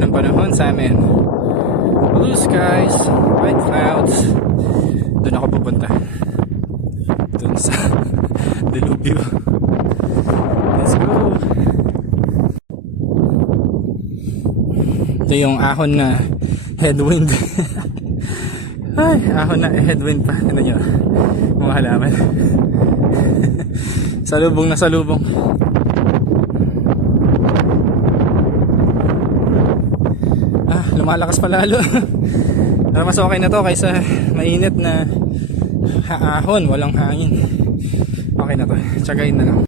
hapon sa amin. Blue skies, white clouds. Doon ako pupunta. Doon sa Delubio. Let's go! Ito yung ahon na headwind. Ay, ahon na headwind pa. Ano nyo? Mga halaman. salubong na salubong. Ah, lumalakas pa lalo. Pero mas okay na to kaysa mainit na ahon, walang hangin. Okay na to. Tsagayin na lang.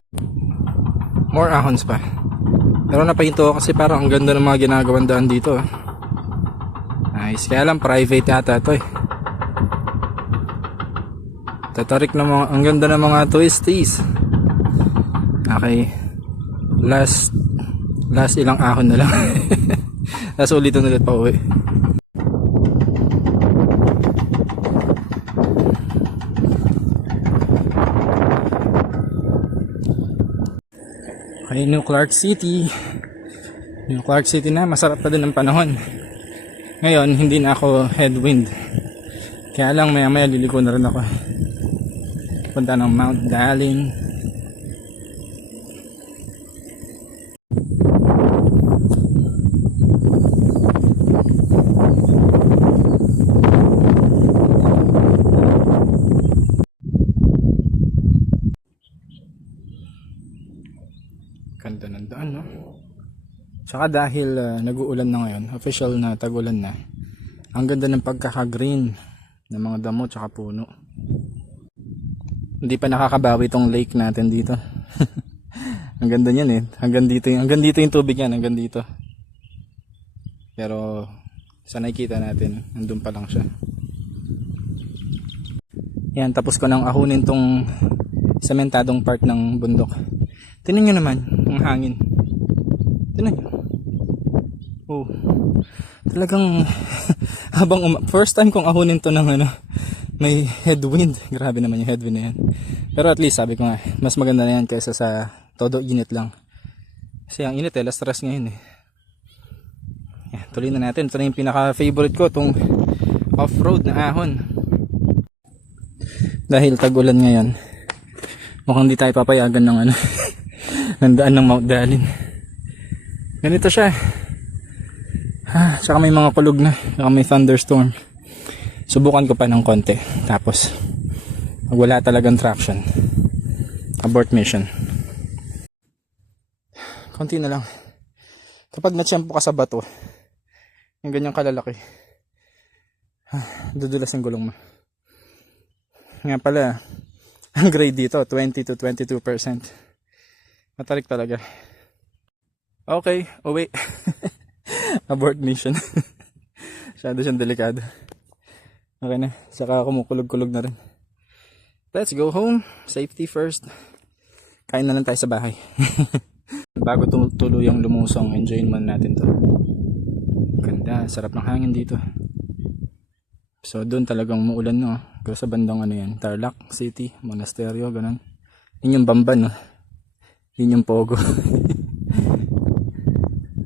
More ahons pa. Pero napahinto kasi parang ang ganda ng mga ginagawang daan dito. ah. Nice. Kaya lang private yata to eh. Tatarik na mga, ang ganda ng mga twisties. Okay. Last, last ilang ahon na lang. Tapos ulitin ulit pa uwi. Okay, New Clark City. New Clark City na, masarap pa din ang panahon. Ngayon, hindi na ako headwind. Kaya lang maya maya liliko na rin ako. Punta ng Mount Dalin. Ganda ng daan, no? Tsaka dahil uh, nag-uulan na ngayon, official na tag-ulan na, ang ganda ng pagkaka-green ng mga damo tsaka puno. Hindi pa nakakabawi tong lake natin dito. ang ganda niyan eh. Hanggang dito, hanggang dito yung tubig yan, hanggang dito. Pero sa nakikita natin, nandun pa lang siya. Yan, tapos ko nang ahunin tong sementadong part ng bundok. Tingnan nyo naman, ang hangin. Tingnan nyo. Oh. Talagang habang uma- first time kong ahunin to ng ano, may headwind. Grabe naman yung headwind na yan. Pero at least sabi ko nga, mas maganda na yan kaysa sa todo init lang. Kasi ang init eh, last stress ngayon eh. Yan, tuloy na natin. Ito na yung pinaka-favorite ko, itong off-road na ahon. Dahil tag-ulan ngayon, mukhang di tayo papayagan ng ano, ng daan ng Mount Dalin. Ganito siya. Ah, saka may mga kulog na, saka may thunderstorm. Subukan ko pa ng konti. Tapos, pag wala talagang traction, abort mission. Konti na lang. Kapag natsyempo ka sa bato, yung ganyang kalalaki, ah, dudulas yung gulong mo. Nga pala, ang grade dito, 20 to 22%. Matarik talaga. Okay, uwi. Abort mission. Masyado siyang delikado. Okay na. Saka kumukulog-kulog na rin. Let's go home. Safety first. Kain na lang tayo sa bahay. Bago tu- tuluyang lumusong, enjoyin muna natin to. Ganda. Sarap ng hangin dito. So doon talagang muulan no. Pero sa bandang ano yan, Tarlac City, Monasterio, ganun. Yun yung Bamban no. Yun yung Pogo.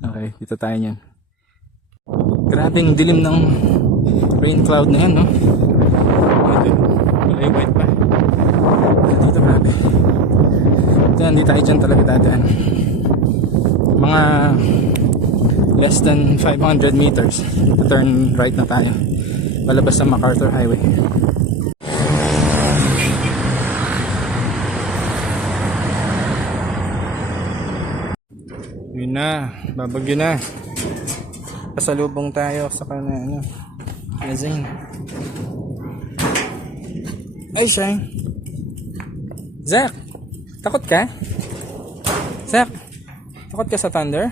okay, dito tayo niyan. Grabe ang dilim ng rain cloud na yan no. Ito, Kulay white pa. Dito grabe. Ito, hindi tayo dyan talaga dadaan. Mga less than 500 meters. Turn right na tayo palabas sa MacArthur Highway. Yun na, babagyo na. Pasalubong tayo sa kana ano. Yazing. Ay, Shine. Zach, takot ka? Zach, takot ka sa thunder?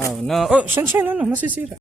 Oh, no. Oh, Sunshine, ano, masisira.